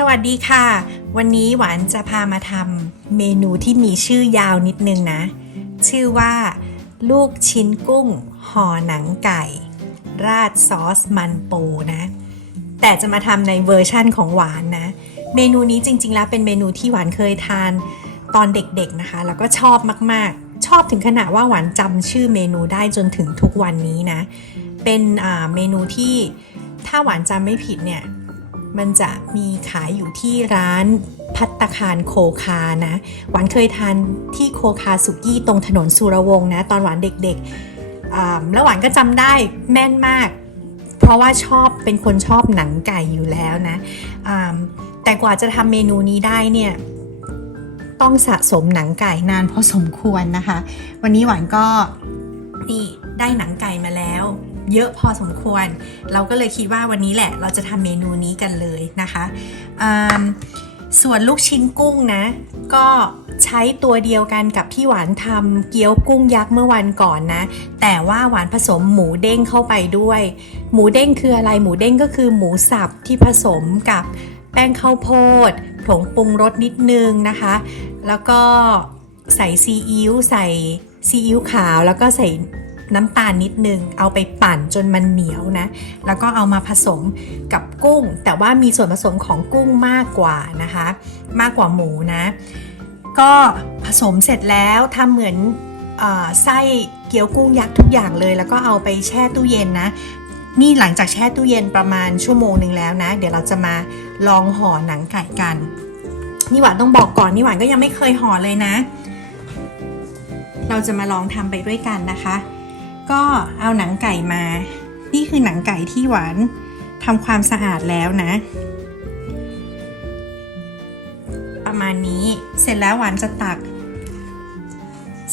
สวัสดีค่ะ วันนี้หวานจะพามาทำเมนูที่มีชื่อยาวนิดนึงนะ ชื่อว่า ลูกชิ้นกุ้งห่อหนังไก่ ราดซอสมันปูนะ แต่จะมาทำในเวอร์ชั่นของหวานนะ เมนูนี้จริง ๆ แล้วเป็นเมนูที่หวานเคยทานตอนเด็กๆนะคะ แล้วก็ชอบมากๆ ชอบถึงขนาดว่าหวานจำชื่อเมนูได้จนถึงทุกวันนี้นะ เป็นเมนูที่ถ้าหวานจำไม่ผิดเนี่ย มันจะมีขายอยู่ที่ร้านพัตตาคารโคคานะ หวานเคยทานที่โคคาสุกี้ตรงถนนสุรวงศ์นะ ตอนหวานเด็กๆ แล้วหวานก็จำได้แม่นมาก เพราะว่าชอบเป็นคนชอบหนังไก่อยู่แล้วนะแต่กว่าจะทำเมนูนี้ได้เนี่ยต้องสะสมหนังไก่นานพอสมควรนะคะ วันนี้หวานก็นี่ได้หนังไก่มาแล้ว เยอะพอสมควร เราก็เลยคิดว่าวันนี้แหละ เราจะทำเมนูนี้กันเลยนะคะส่วนลูกชิ้นกุ้งนะ ก็ใช้ตัวเดียวกันกับที่หวานทำเกี๊ยวกุ้งยักษ์เมื่อวันก่อนนะ แต่ว่าหวานผสมหมูเด้งเข้าไปด้วย หมูเด้งคืออะไรหมูเด้งก็คือหมูสับที่ผสมกับแป้งข้าวโพดผงปรุงรสนิดนึงนะคะ แล้วก็ใส่ซีอิ๊วใส่ซีอิ๊วขาวแล้วก็ใส่ น้ำตาลนิดนึง เอาไปปั่นจนมันเหนียวนะ แล้วก็เอามาผสมกับกุ้ง แต่ว่ามีส่วนผสมของกุ้งมากกว่านะคะ มากกว่าหมูนะ ก็ผสมเสร็จแล้วทำเหมือนอไส้เกี๊ยวกุ้งยักษ์ทุกอย่างเลย แล้วก็เอาไปแช่ตู้เย็นนะนี่หลังจากแช่ตู้เย็นประมาณชั่วโมงหนึ่งแล้วนะ เดี๋ยวเราจะมาลองห่อหนังไก่กันนี่หวานต้องบอกก่อนนี่หวานก็ยังไม่เคยห่อเลยนะ เราจะมาลองทำไปด้วยกันนะคะ ก็เอาหนังไก่มา นี่คือหนังไก่ที่หวานทำความสะอาดแล้วนะ ประมาณนี้เสร็จแล้วหวานจะตัก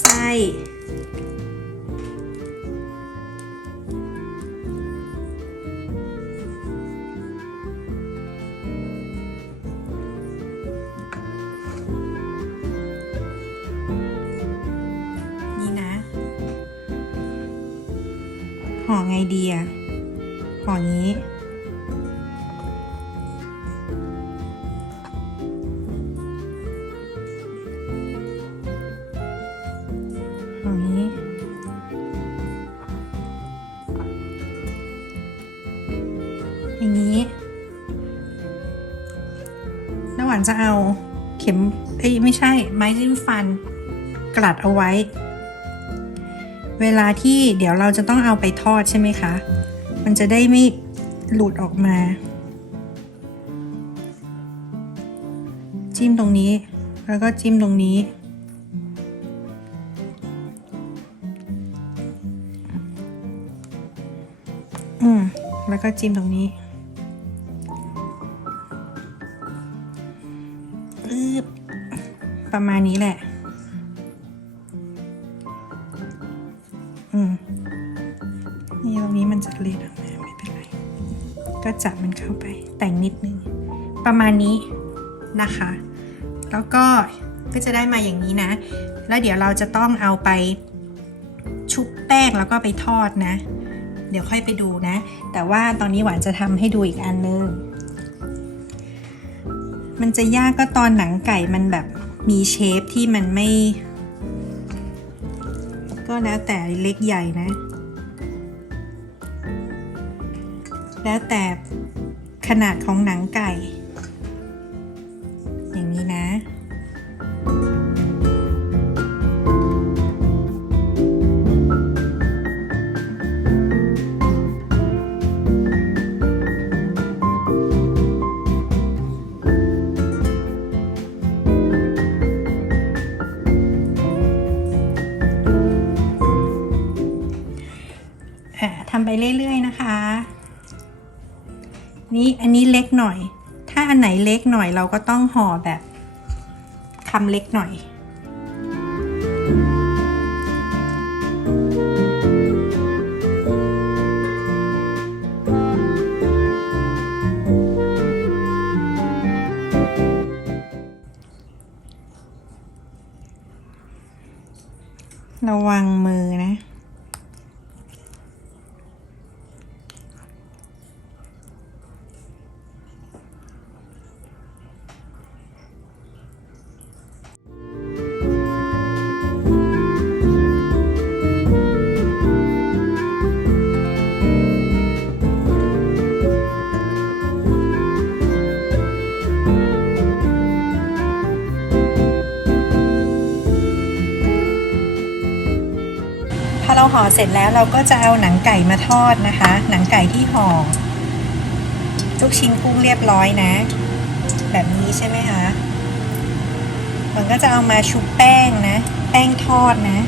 ไส้ ห่อไงดีอะห่องี้ ห่องี้ อย่างนี้แล้วหวานจะเอาเข็มเอ้ยไม่ใช่ไม้จิ้มฟันกลัดเอาไว้ เวลาที่เดี๋ยวเราจะต้องเอาไปทอดใช่ไหมคะ มันจะได้ไม่หลุดออกมา จิ้มตรงนี้ แล้วก็จิ้มตรงนี้ อืม แล้วก็จิ้มตรงนี้อึบประมาณนี้แหละ ตรงนี้มันจะเลดออกมาไม่เป็นไร ก็จับมันเข้าไปแต่งนิดนึง ประมาณนี้นะคะ แล้วก็ก็จะได้มาอย่างนี้นะ แล้วเดี๋ยวเราจะต้องเอาไปชุบแป้งแล้วก็ไปทอดนะ เดี๋ยวค่อยไปดูนะ แต่ว่าตอนนี้หวานจะทำให้ดูอีกอันนึง มันจะยากก็ตอนหนังไก่มันแบบมีเชฟที่มันไม่ ก็แล้วแต่เล็กใหญ่นะ แล้วแต่ขนาดของหนังไก่ อย่างนี้นะทำไปเรื่อย ๆ นะคะ นี่อันนี้เล็กหน่อย ถ้าอันไหนเล็กหน่อยเราก็ต้องห่อแบบคำเล็กหน่อย ระวังมือนะ ห่อเสร็จแล้วเราก็จะเอาหนังไก่มาทอดนะคะ หนังไก่ที่ห่อลูกชิ้นกุ้งเรียบร้อยนะ แบบนี้ใช่ไหมคะมันก็จะเอามาชุบแป้งนะ แป้งทอดนะ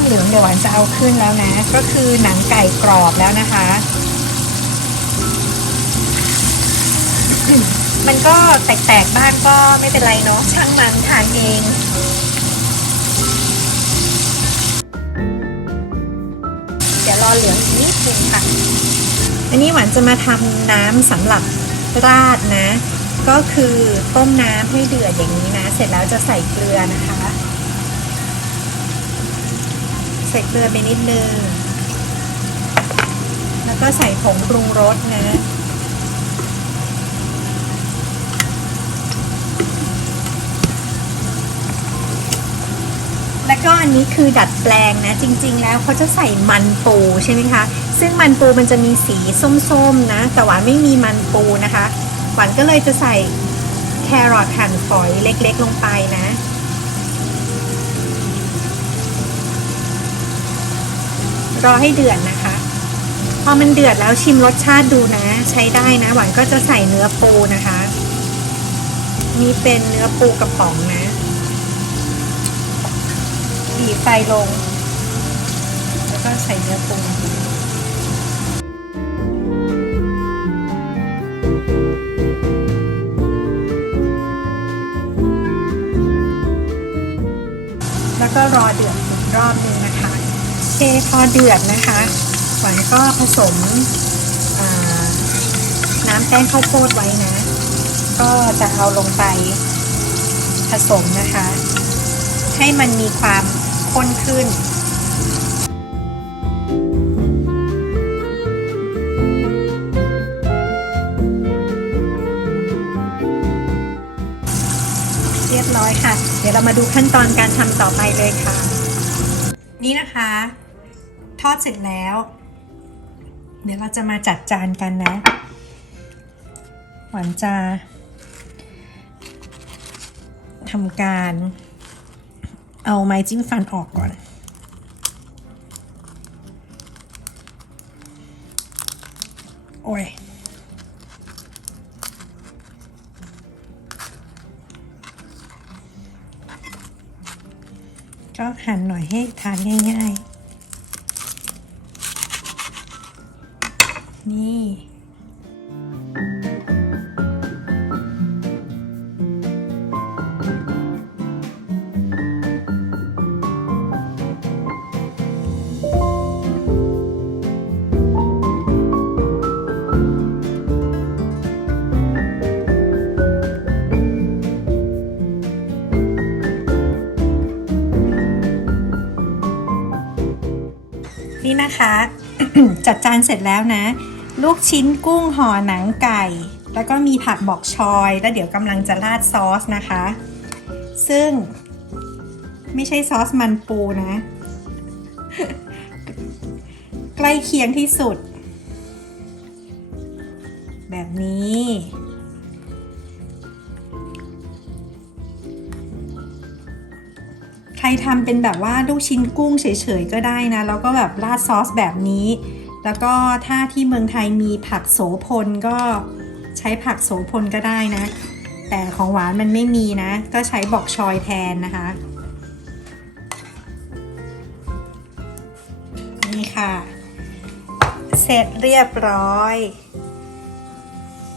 มเหลืองเดี๋ยวหวานจะเอาขึ้นแล้วนะ ก็คือหนังไก่กรอบแล้วนะคะ มันก็แตกๆบ้างก็ไม่เป็นไรเนาะช่างมันทานเองเดี๋ยวรอเหลืองอีกนิดนึงค่ะ อันนี้หวานจะมาทำน้ำสำหรับราดนะ ก็คือต้มน้ำให้เดือดอย่างนี้นะ เสร็จแล้วจะใส่เกลือนะคะ ใส่เกลือไปนิดนึง แล้วก็ใส่ผงปรุงรสนะแล้วก็อันนี้คือดัดแปลงนะ จริง ๆ แล้วเขาจะใส่มันปูใช่ไหมคะ ซึ่งมันปูมันจะมีสีส้มๆนะ แต่หวานไม่มีมันปูนะคะ หวานก็เลยจะใส่แครอทหั่นฝอยเล็กๆลงไปนะ รอให้เดือดนะคะ พอมันเดือดแล้วชิมรสชาติดูนะ ใช้ได้นะ หวานก็จะใส่เนื้อปูนะคะนี่เป็นเนื้อปูกระป๋องนะบีบไฟลง แล้วก็ใส่เนื้อปูแล้วก็รอเดือดอีกรอบหนึ่ง เคพอเดือดนะคะหวานก็ผสมน้ำแป้งข้าวโพดไว้นะ ก็จะเอาลงไปผสมนะคะ ให้มันมีความข้นขึ้นเรียบร้อยค่ะ เดี๋ยวเรามาดูขั้นตอนการทำต่อไปเลยค่ะ นี่นะคะ ทอดเสร็จแล้ว เดี๋ยวเราจะมาจัดจานกันนะ หวานจะทำการเอาไม้จิ้มฟันออกก่อน โอ้ยก็หั่นหน่อยให้ทานง่าย ๆ นะคะ จัดจานเสร็จแล้วนะ ลูกชิ้นกุ้งห่อหนังไก่ แล้วก็มีผักบอกชอย แล้วเดี๋ยวกำลังจะราดซอสนะคะ ซึ่ง ไม่ใช่ซอสมันปูนะ ใกล้เคียงที่สุด แบบนี้ ใครทำเป็นแบบว่าลูกชิ้นกุ้งเฉยๆก็ได้นะ แล้วก็แบบราดซอสแบบนี้ แล้วก็ถ้าที่เมืองไทยมีผักโสพลก็ใช้ผักโสพลก็ได้นะ แต่ของหวานมันไม่มีนะ ก็ใช้บอกชอยแทนนะคะ นี่ค่ะ เสร็จเรียบร้อย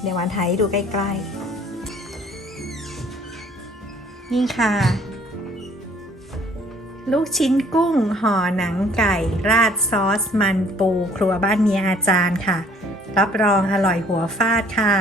เดี๋ยวหวานไทยดูใกล้ๆ นี่ค่ะ ลูกชิ้นกุ้งห่อหนังไก่ ราดซอสมันปู ครัวบ้านเมียอาจารย์ค่ะ รับรองอร่อยหัวฟาดค่ะ